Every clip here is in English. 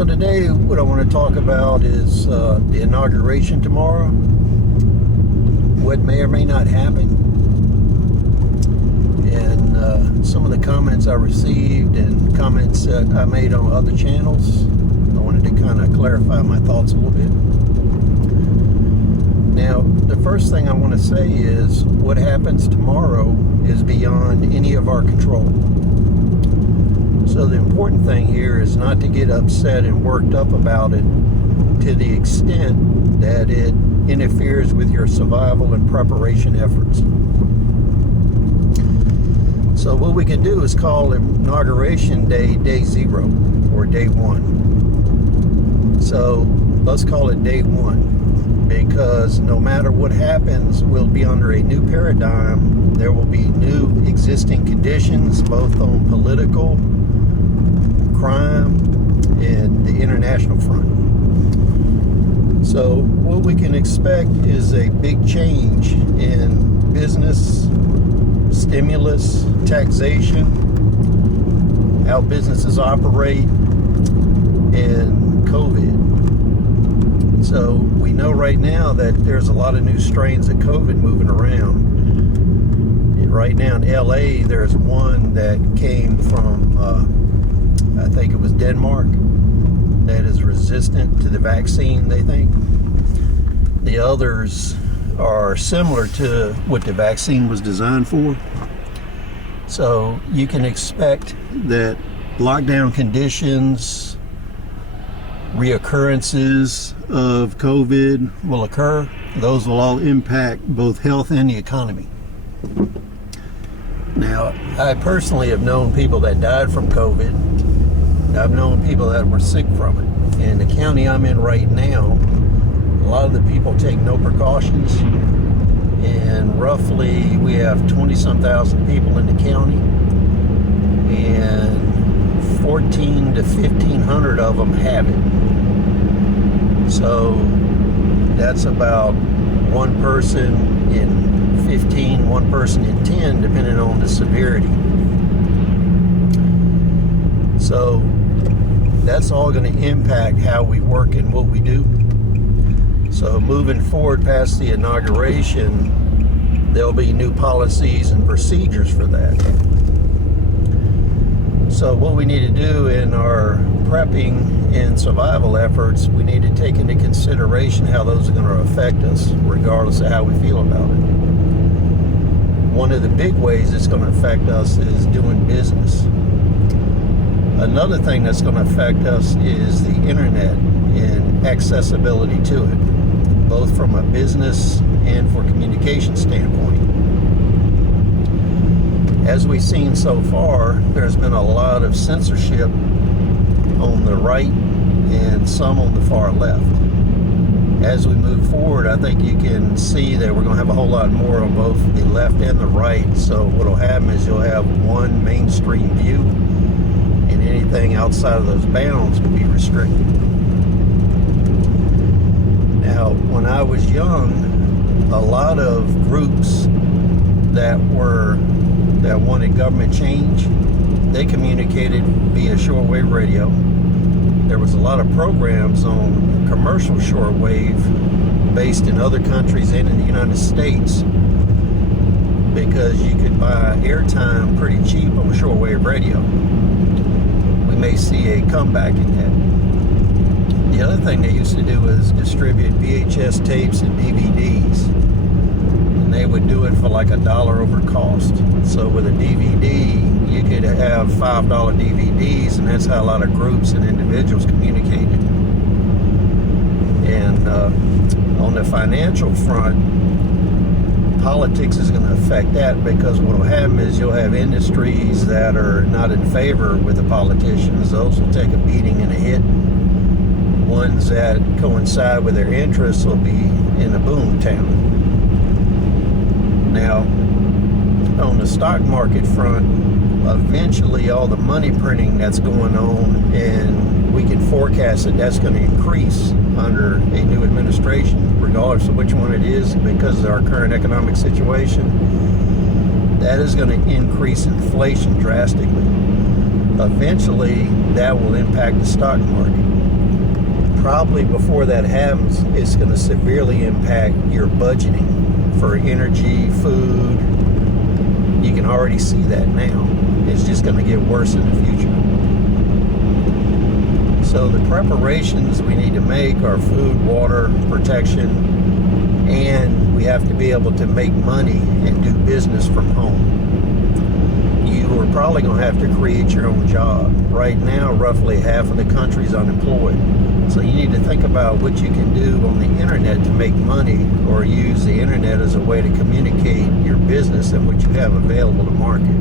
So today what I want to talk about is the inauguration tomorrow, what may or may not happen, and some of the comments I received and comments that I made on other channels. I wanted to kind of clarify my thoughts a little bit. Now, the first thing I want to say is what happens tomorrow is beyond any of our control. So the important thing here is not to get upset and worked up about it to the extent that it interferes with your survival and preparation efforts. So what we can do is call Inauguration Day, Day 0, or Day 1. So let's call it Day 1, because no matter what happens, we'll be under a new paradigm. There will be new existing conditions, both on political, crime, and the international front. So what we can expect is a big change in business, stimulus, taxation, how businesses operate, and COVID. So we know right now that there's a lot of new strains of COVID moving around. Right now in LA, there's one that came from I think it was Denmark, that is resistant to the vaccine, they think. The others are similar to what the vaccine was designed for. So you can expect that lockdown conditions, reoccurrences of COVID will occur. Those will all impact both health and the economy. Now, I personally have known people that died from COVID. I've known people that were sick from it. In the county I'm in right now, a lot of the people take no precautions, and roughly we have 20-some thousand people in the county, and 14 to 1,500 of them have it. So that's about one person in 15, one person in 10, depending on the severity. So that's all going to impact how we work and what we do. So moving forward past the inauguration, there'll be new policies and procedures for that. So what we need to do in our prepping and survival efforts, we need to take into consideration how those are going to affect us, regardless of how we feel about it. One of the big ways it's going to affect us is doing business. Another thing that's going to affect us is the internet and accessibility to it, both from a business and for communication standpoint. As we've seen so far, there's been a lot of censorship on the right and some on the far left. As we move forward, I think you can see that we're going to have a whole lot more on both the left and the right. So what will happen is you'll have one mainstream view, and anything outside of those bounds will be restricted. Now, when I was young, a lot of groups that wanted government change, they communicated via shortwave radio. There was a lot of programs on commercial shortwave based in other countries and in the United States, because you could buy airtime pretty cheap on shortwave radio. We may see a comeback in that. The other thing they used to do was distribute VHS tapes and DVDs, and they would do it for like $1 over cost. So with a DVD, you could have $5 DVDs, and that's how a lot of groups and individuals communicated. And on the financial front, politics is going to affect that, because what will happen is you'll have industries that are not in favor with the politicians. Those will take a beating and a hit. Ones that coincide with their interests will be in a boom town. Now, on the stock market front, eventually all the money printing that's going on, and we can forecast that that's going to increase under a new administration, regardless of which one it is, because of our current economic situation. That is going to increase inflation drastically. Eventually, that will impact the stock market. probably before that happens, it's going to severely impact your budgeting for energy, food. You can already see that now. It's just going to get worse in the future. So the preparations we need to make are food, water, protection, and we have to be able to make money and do business from home. You are probably going to have to create your own job. Right now, roughly half of the country is unemployed. So you need to think about what you can do on the internet to make money, or use the internet as a way to communicate your business and what you have available to market.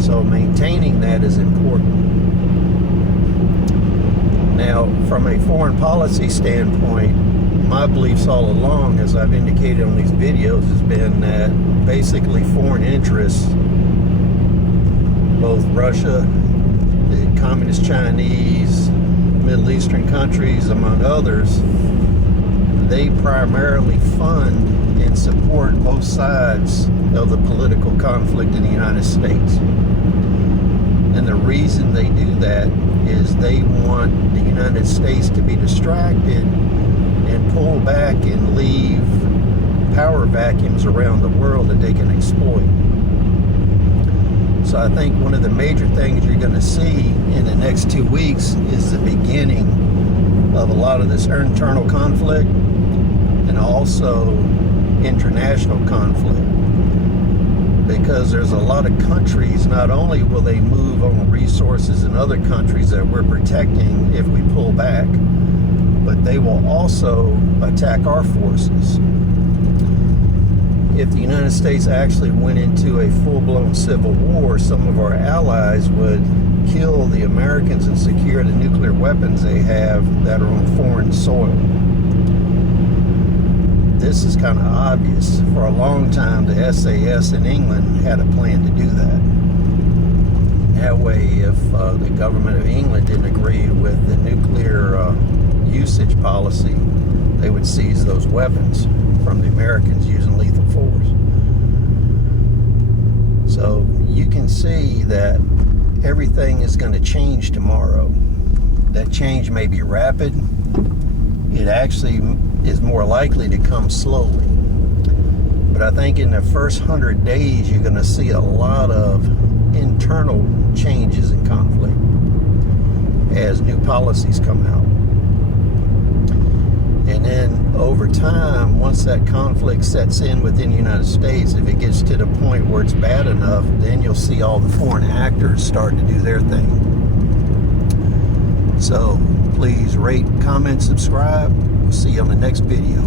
So maintaining that is important. Now, from a foreign policy standpoint, my beliefs all along, as I've indicated on these videos, has been that basically foreign interests, both Russia, the Communist Chinese, Middle Eastern countries, among others, they primarily fund and support both sides of the political conflict in the United States. And the reason they do that is they want the United States to be distracted and pull back and leave power vacuums around the world that they can exploit. So I think one of the major things you're going to see in the next 2 weeks is the beginning of a lot of this internal conflict and also international conflict. Because there's a lot of countries, not only will they move on resources in other countries that we're protecting if we pull back, but they will also attack our forces. If the United States actually went into a full-blown civil war, some of our allies would kill the Americans and secure the nuclear weapons they have that are on foreign soil. This is kind of obvious. For a long time, the SAS in England had a plan to do that. That way, if the government of England didn't agree with the nuclear usage policy, they would seize those weapons from the Americans using lethal force. So you can see that everything is going to change tomorrow. That change may be rapid. It actually is more likely to come slowly. But I think in the first 100 days, you're going to see a lot of internal changes in conflict as new policies come out. And then over time, once that conflict sets in within the United States, if it gets to the point where it's bad enough, then you'll see all the foreign actors start to do their thing. So please rate, comment, subscribe. We'll see you on the next video.